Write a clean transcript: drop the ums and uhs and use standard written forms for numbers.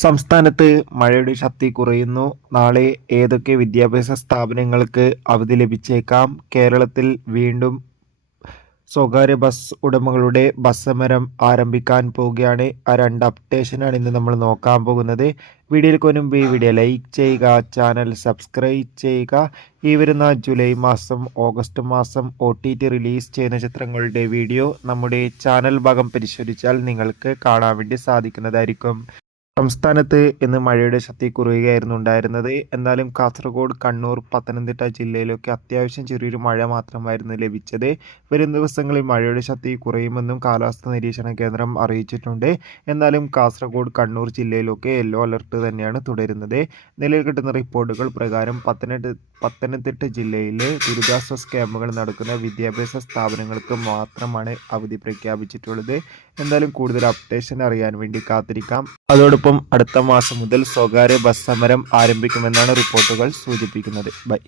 സംസ്ഥാനത്ത് മഴയുടെ ശക്തി കുറയുന്നു. നാളെ ഏതൊക്കെ വിദ്യാഭ്യാസ സ്ഥാപനങ്ങൾക്ക് അവധി ലഭിച്ചേക്കാം? കേരളത്തിൽ വീണ്ടും സ്വകാര്യ ബസ് ഉടമകളുടെ ബസ് സമരം ആരംഭിക്കാൻ പോവുകയാണ്. ആ രണ്ട് അപ്ഡേഷനാണ് ഇന്ന് നമ്മൾ നോക്കാൻ പോകുന്നത്. വീഡിയോയ്ക്ക് മുൻപ് ഈ വീഡിയോ ലൈക്ക് ചെയ്യുക, ചാനൽ സബ്സ്ക്രൈബ് ചെയ്യുക. ഈ വരുന്ന ജൂലൈ മാസം, ഓഗസ്റ്റ് മാസം OTT റിലീസ് ചെയ്യുന്ന ചിത്രങ്ങളുടെ വീഡിയോ നമ്മുടെ ചാനൽ ഭാഗം പരിശോധിച്ചാൽ നിങ്ങൾക്ക് കാണാൻ വേണ്ടി സാധിക്കുന്നതായിരിക്കും. സംസ്ഥാനത്ത് ഇന്ന് മഴയുടെ ശക്തി കുറയുകയായിരുന്നു ഉണ്ടായിരുന്നത്. എന്നാലും കാസർഗോഡ്, കണ്ണൂർ, പത്തനംതിട്ട ജില്ലയിലൊക്കെ അത്യാവശ്യം ചെറിയൊരു മഴ മാത്രമായിരുന്നു ലഭിച്ചത്. വരും ദിവസങ്ങളിൽ മഴയുടെ ശക്തി കുറയുമെന്നും കാലാവസ്ഥാ നിരീക്ഷണ കേന്ദ്രം അറിയിച്ചിട്ടുണ്ട്. എന്നാലും കാസർഗോഡ്, കണ്ണൂർ ജില്ലയിലൊക്കെ യെല്ലോ അലർട്ട് തന്നെയാണ് തുടരുന്നത്. നിലവിൽ കിട്ടുന്ന റിപ്പോർട്ടുകൾ പ്രകാരം പത്തനംതിട്ട ജില്ലയിലെ ദുരിതാശ്വാസ ക്യാമ്പുകൾ നടക്കുന്ന വിദ്യാഭ്യാസ സ്ഥാപനങ്ങൾക്ക് മാത്രമാണ് അവധി പ്രഖ്യാപിച്ചിട്ടുള്ളത്. എന്തായാലും കൂടുതൽ അപ്ഡേഷൻ അറിയാൻ വേണ്ടി കാത്തിരിക്കാം. അതോടൊപ്പം അടുത്ത മാസം മുതൽ സ്വകാര്യ ബസ് സമരം ആരംഭിക്കുമെന്നാണ് റിപ്പോർട്ടുകൾ സൂചിപ്പിക്കുന്നത്. ബൈ.